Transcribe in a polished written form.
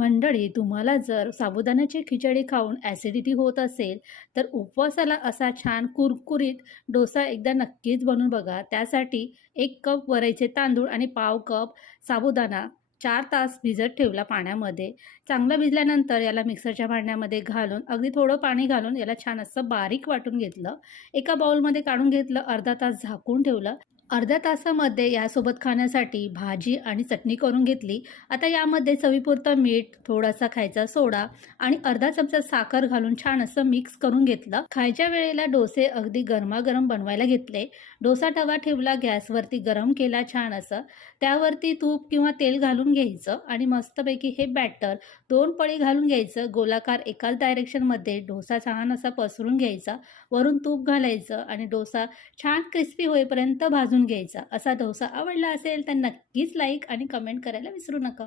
मंडळी, तुम्हाला जर साबुदाण्याची खिचडी खाऊन ॲसिडिटी होत असेल, तर उपवासाला असा छान कुरकुरीत डोसा एकदा नक्कीच बनवून बघा. त्यासाठी 1 कप वरईचे तांदूळ आणि पाव कप साबुदाणा 4 तास भिजत ठेवला पाण्यामध्ये. चांगला भिजल्यानंतर याला मिक्सरच्या भांड्यामध्ये घालून, अगदी थोडं पाणी घालून याला छान असं बारीक वाटून घेतलं. एका बाउलमध्ये काढून घेतलं, अर्धा तास झाकून ठेवलं. अर्ध्या तासामध्ये यासोबत खाण्यासाठी भाजी आणि चटणी करून घेतली. आता यामध्ये चवीपुरतं मीठ, थोडासा खायचा सोडा आणि अर्धा चमचा साखर घालून छान असं मिक्स करून घेतलं. खायच्या वेळेला डोसे अगदी गरमागरम बनवायला घेतले. डोसा तवा ठेवला, गॅसवरती गरम केला छान असं. त्यावरती तूप किंवा तेल घालून घ्यायचं आणि मस्तपैकी हे बॅटर 2 पळी घालून घ्यायचं. गोलाकार एकाच डायरेक्शनमध्ये डोसा छान असा पसरून घ्यायचा. वरून तूप घालायचं आणि डोसा छान क्रिस्पी होईपर्यंत भाजून घ्यायचा. असा डोसा आवडला असेल तर नक्कीच लाईक आणि कमेंट करायला विसरू नका.